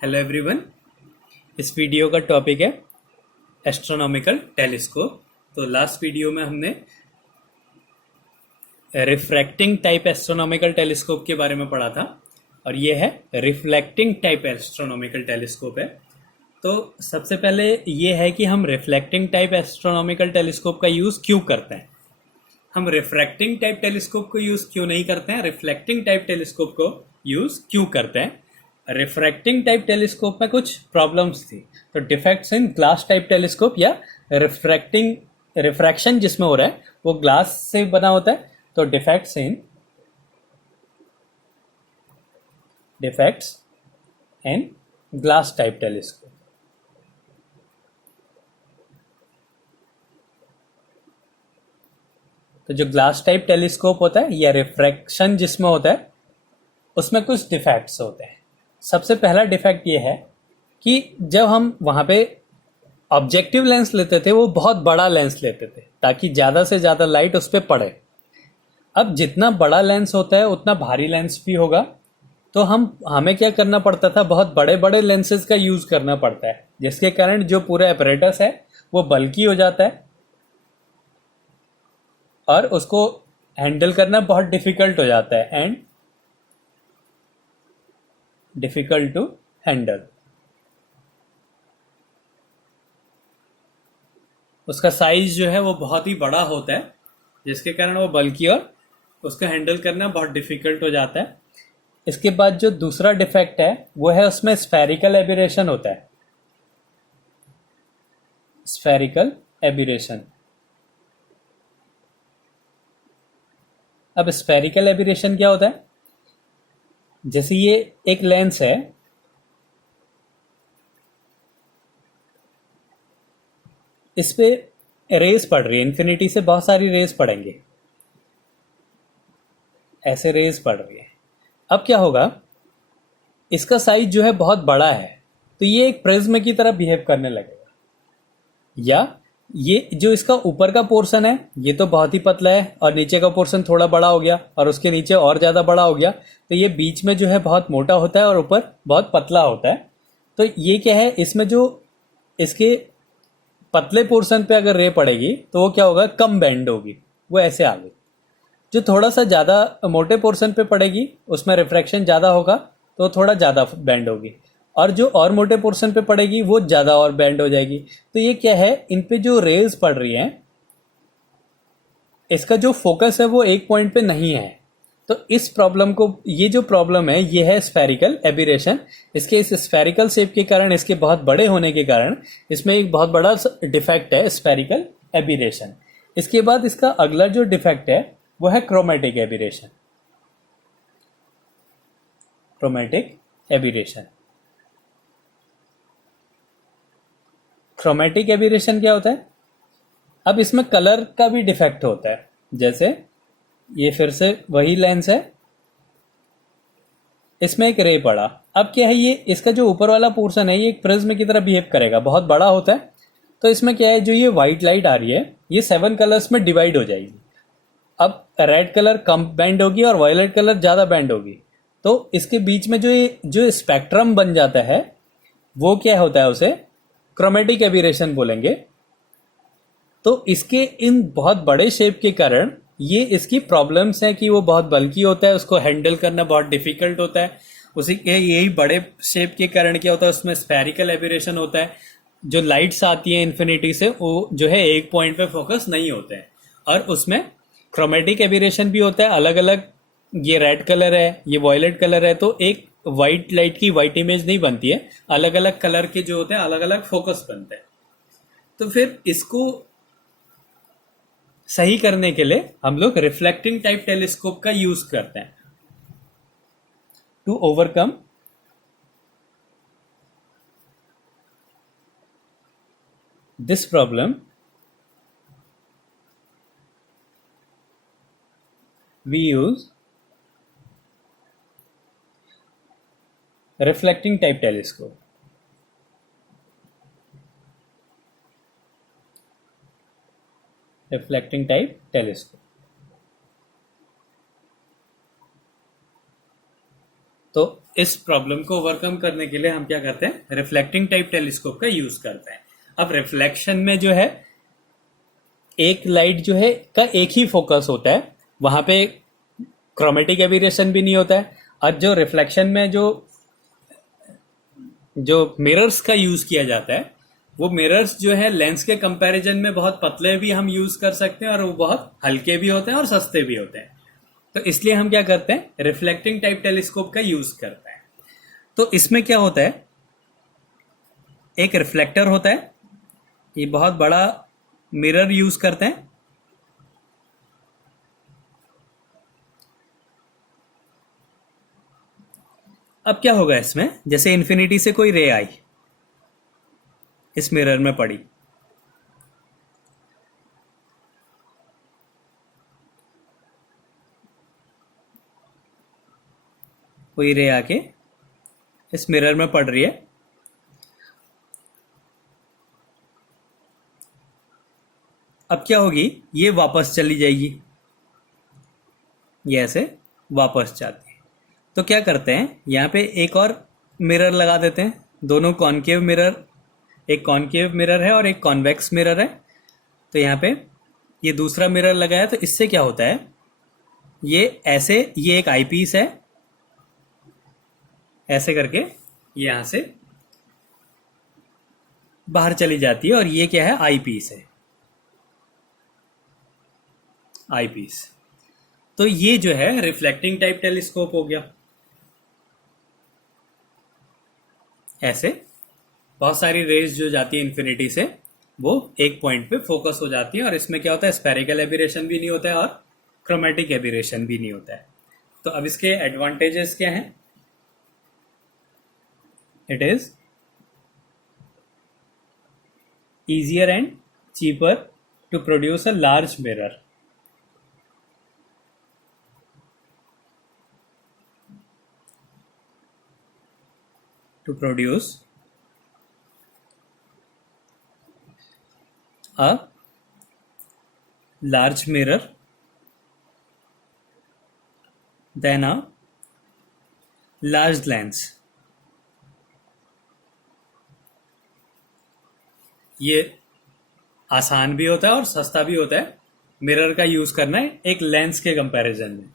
Hello everyone. इस video का topic है एस्ट्रोनॉमिकल टेलीस्कोप। तो लास्ट वीडियो में हमने रिफ्रैक्टिंग टाइप एस्ट्रोनॉमिकल टेलीस्कोप के बारे में पढ़ा था और ये है रिफ्लेक्टिंग टाइप एस्ट्रोनॉमिकल टेलीस्कोप है। तो सबसे पहले ये है कि हम रिफ्लेक्टिंग टाइप एस्ट्रोनॉमिकल टेलीस्कोप का यूज़ क्यों करते हैं। हम रिफ्रैक्टिंग टाइप टेलीस्कोप को यूज़ क्यों नहीं करते हैं, रिफ्लेक्टिंग टाइप टेलीस्कोप को यूज़ क्यों करते हैं। रिफ्रैक्टिंग टाइप टेलीस्कोप में कुछ प्रॉब्लम्स थी, तो defects in glass type telescope या रिफ्रैक्टिंग रिफ्रैक्शन जिसमें हो रहा है वो ग्लास से बना होता है, तो defects in glass type telescope. तो जो ग्लास टाइप टेलीस्कोप होता है या रिफ्रैक्शन जिसमें होता है उसमें कुछ डिफेक्ट्स होते हैं। सबसे पहला डिफेक्ट ये है कि जब हम वहाँ पे ऑब्जेक्टिव लेंस लेते थे वो बहुत बड़ा लेंस लेते थे ताकि ज़्यादा से ज़्यादा लाइट उस पर पड़े। अब जितना बड़ा लेंस होता है उतना भारी लेंस भी होगा, तो हमें क्या करना पड़ता था, बहुत बड़े बड़े लेंसेज का यूज़ करना पड़ता है, जिसके कारण जो पूरा एपरेटस है वो बल्की हो जाता है और उसको हैंडल करना बहुत डिफिकल्ट हो जाता है एंड डिफिकल्ट टू हैंडल। उसका साइज जो है वो बहुत ही बड़ा होता है, जिसके कारण वो बल्कि और उसको हैंडल करना बहुत डिफिकल्ट हो जाता है। इसके बाद जो दूसरा डिफेक्ट है वो है उसमें स्फेरिकल एबिरेशन होता है। Spherical aberration. अब स्फेरिकल एबिरेशन क्या होता है, जैसे ये एक लेंस है, इस पे रेस पड़ रही है, इन्फिनिटी से बहुत सारी रेस पड़ेंगे, ऐसे रेस पड़ रही है। अब क्या होगा, इसका साइज जो है बहुत बड़ा है, तो ये एक प्रिज्म की तरह बिहेव करने लगेगा। या ये जो इसका ऊपर का पोर्शन है ये तो बहुत ही पतला है और नीचे का पोर्शन थोड़ा बड़ा हो गया और उसके नीचे और ज़्यादा बड़ा हो गया, तो ये बीच में जो है बहुत मोटा होता है और ऊपर बहुत पतला होता है। तो ये क्या है, इसमें जो इसके पतले पोर्शन पे अगर रे पड़ेगी तो वो क्या होगा, कम बेंड होगी, वो ऐसे आ गई। जो थोड़ा सा ज़्यादा मोटे पोर्शन पे पड़ेगी उसमें रिफ्रैक्शन ज़्यादा होगा तो थोड़ा ज़्यादा बेंड होगी, और जो और मोटे पोर्शन पे पड़ेगी वो ज़्यादा और बेंड हो जाएगी। तो ये क्या है, इन पे जो रेज पड़ रही हैं इसका जो फोकस है वो एक पॉइंट पे नहीं है। तो इस प्रॉब्लम को, ये जो प्रॉब्लम है ये है स्फेरिकल एबिरेशन। इसके इस स्फेरिकल शेप के कारण, इसके बहुत बड़े होने के कारण इसमें एक बहुत बड़ा डिफेक्ट है, स्फेरिकल एबिरेशन। इसके बाद इसका अगला जो डिफेक्ट है वो है chromatic aberration. Chromatic aberration. Chromatic aberration क्या होता है, अब इसमें कलर का भी डिफेक्ट होता है। जैसे ये फिर से वही लेंस है, इसमें एक रे पड़ा। अब क्या है, ये इसका जो ऊपर वाला पोर्शन है ये एक प्रिज्म की तरह बिहेव करेगा, बहुत बड़ा होता है। तो इसमें क्या है, जो ये व्हाइट लाइट आ रही है ये 7 कलर्स में डिवाइड हो जाएगी। अब रेड कलर कम बैंड होगी और वायलेट कलर ज़्यादा बैंड होगी, तो इसके बीच में जो स्पेक्ट्रम बन जाता है वो क्या होता है, उसे क्रोमेटिक एबिरेशन बोलेंगे। तो इसके इन बहुत बड़े शेप के कारण ये इसकी प्रॉब्लम्स हैं कि वो बहुत बल्की होता है, उसको हैंडल करना बहुत डिफिकल्ट होता है। उसी के यही बड़े शेप के कारण क्या होता है, उसमें स्फेरिकल एबिरेशन होता है। जो लाइट्स आती हैं इन्फिनिटी से वो जो है एक पॉइंट पे फोकस नहीं होते हैं, और उसमें क्रोमेटिक एबिरेशन भी होता है अलग अलग। ये रेड कलर है, ये वॉयलेट कलर है, तो एक वाइट लाइट की वाइट इमेज नहीं बनती है, अलग अलग कलर के जो होते हैं अलग अलग फोकस बनते हैं। तो फिर इसको सही करने के लिए हम लोग रिफ्लेक्टिंग टाइप टेलीस्कोप का यूज करते हैं। To overcome this problem we use reflecting type telescope. Reflecting type telescope. तो इस प्रॉब्लम को ओवरकम करने के लिए हम क्या करते हैं, रिफ्लेक्टिंग टाइप टेलीस्कोप का यूज करते हैं। अब रिफ्लेक्शन में जो है एक लाइट जो है का एक ही फोकस होता है, वहां पे क्रोमेटिक एबिरेशन भी नहीं होता है। और जो रिफ्लेक्शन में जो मिरर्स का यूज किया जाता है, वो मिरर्स जो है लेंस के कंपैरिजन में बहुत पतले भी हम यूज कर सकते हैं और वो बहुत हल्के भी होते हैं और सस्ते भी होते हैं। तो इसलिए हम क्या करते हैं, रिफ्लेक्टिंग टाइप टेलीस्कोप का यूज करते हैं। तो इसमें क्या होता है, एक रिफ्लेक्टर होता है, ये बहुत बड़ा मिरर यूज करते हैं। अब क्या होगा इसमें, जैसे इन्फिनिटी से कोई रे आई, इस मिरर में पड़ी, कोई रे आके इस मिरर में पड़ रही है। अब क्या होगी, ये वापस चली जाएगी, ये ऐसे वापस जाती है। तो क्या करते हैं, यहाँ पे एक और मिरर लगा देते हैं, दोनों कॉनकेव मिरर, एक कॉनकेव मिरर है और एक कॉन्वेक्स मिरर है। तो यहाँ पे ये दूसरा मिरर लगाया, तो इससे क्या होता है, ये ऐसे, ये एक आई पीस है, ऐसे करके ये यहां से बाहर चली जाती है, और ये क्या है, आई पीस है, आई पीस। तो ये जो है रिफ्लेक्टिंग टाइप टेलीस्कोप हो गया। ऐसे बहुत सारी रेज जो जाती है इन्फिनिटी से, वो एक पॉइंट पे फोकस हो जाती है, और इसमें क्या होता है, स्फेरिकल एबिरेशन भी नहीं होता है और क्रोमेटिक एबिरेशन भी नहीं होता है। तो अब इसके एडवांटेजेस क्या हैं, it is easier and cheaper to produce a large mirror. To produce a large mirror than a large lens. ये आसान भी होता है और सस्ता भी होता है मिरर का यूज करना है एक लेंस के कंपैरिजन में।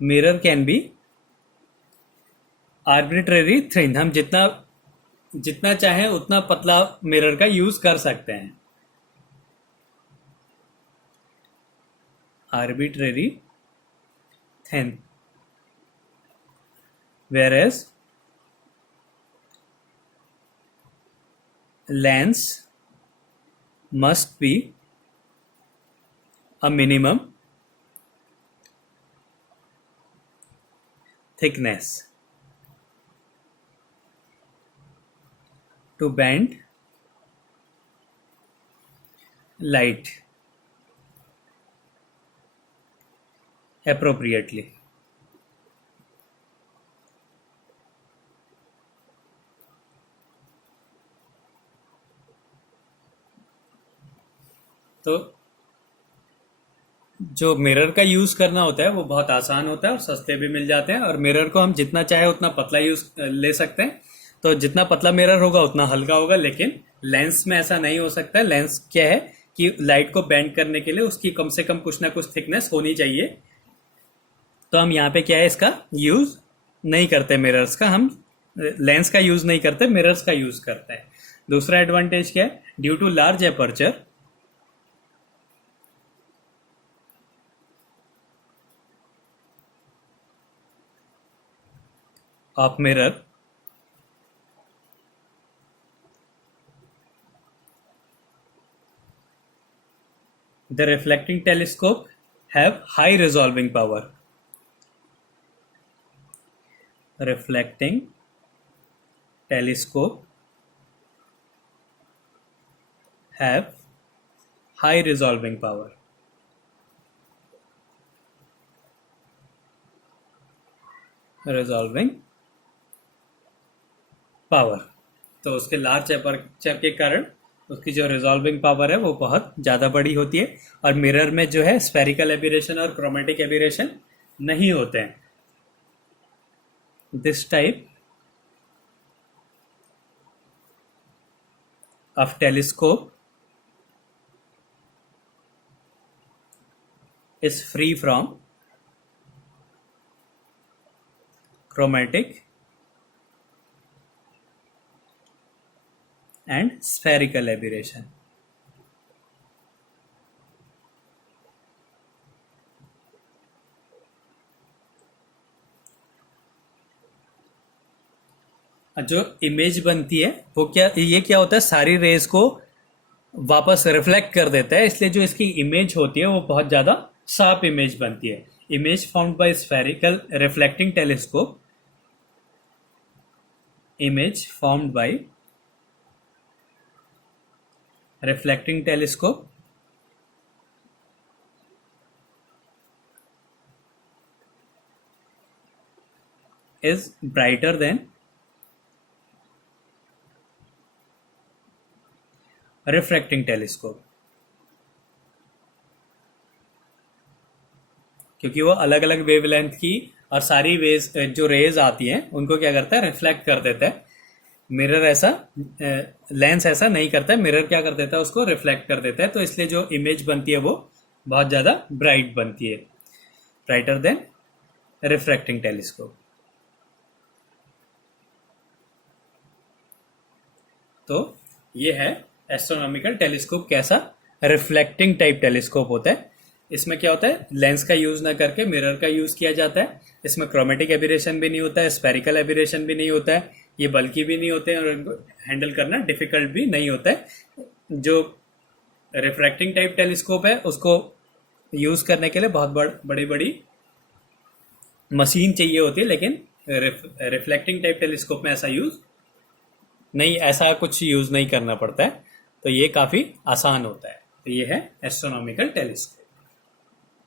Mirror can be arbitrary thin, हम जितना जितना चाहें उतना पतला मिरर का यूज कर सकते हैं। Arbitrary thin, whereas lens must be a minimum thickness to bend light appropriately. तो जो मिरर का यूज करना होता है वो बहुत आसान होता है और सस्ते भी मिल जाते हैं, और मिरर को हम जितना चाहे उतना पतला यूज ले सकते हैं। तो जितना पतला मिरर होगा उतना हल्का होगा, लेकिन लेंस में ऐसा नहीं हो सकता है। लेंस क्या है कि लाइट को बेंड करने के लिए उसकी कम से कम कुछ ना कुछ थिकनेस होनी चाहिए। तो हम यहाँ पे क्या है, इसका यूज नहीं करते, मिरर्स का, हम लेंस का यूज नहीं करते, मिरर्स का यूज करते हैं। दूसरा एडवांटेज क्या है, due to large aperture of mirror, the reflecting telescope have high resolving power. Reflecting telescope have high resolving power. Resolving power, तो उसके लार्ज एपर्चर के कारण उसकी जो रिजॉल्विंग पावर है वो बहुत ज़्यादा बड़ी होती है। और मिरर में जो है स्फेरिकल एबिरेशन और क्रोमेटिक एबिरेशन नहीं होते हैं। This type of telescope is free from chromatic and spherical aberration। जो इमेज बनती है वो क्या होता है, सारी रेज को वापस रिफ्लेक्ट कर देता है, इसलिए जो इसकी इमेज होती है वो बहुत ज़्यादा शार्प इमेज बनती है। Image found by spherical reflecting telescope, image formed by reflecting telescope is brighter than refracting telescope, क्योंकि वो अलग अलग वेवलेंथ की और सारी वेज जो रेज आती हैं उनको क्या करता है, रिफ्लेक्ट कर देता है। मिरर ऐसा, लेंस ऐसा नहीं करता है, मिरर क्या कर देता है, उसको रिफ्लेक्ट कर देता है। तो इसलिए जो इमेज बनती है वो बहुत ज़्यादा ब्राइट बनती है, ब्राइटर देन रिफ्रैक्टिंग टेलीस्कोप। तो ये है एस्ट्रोनॉमिकल टेलीस्कोप कैसा रिफ्लेक्टिंग टाइप टेलीस्कोप होता है। इसमें क्या होता है, लेंस का यूज ना करके मिरर का यूज किया जाता है। इसमें क्रोमेटिक एबिरेशन भी नहीं होता है, स्फेरिकल एबिरेशन भी नहीं होता है, ये बल्कि भी नहीं होते हैं और इनको हैंडल करना डिफिकल्ट भी नहीं होता है। जो रिफ्रैक्टिंग टाइप टेलीस्कोप है उसको यूज करने के लिए बहुत बड़ी बड़ी मशीन चाहिए होती है, लेकिन रिफ्लेक्टिंग टाइप टेलीस्कोप में ऐसा कुछ यूज नहीं करना पड़ता है। तो ये काफी आसान होता है। तो ये है एस्ट्रोनॉमिकल टेलीस्कोप।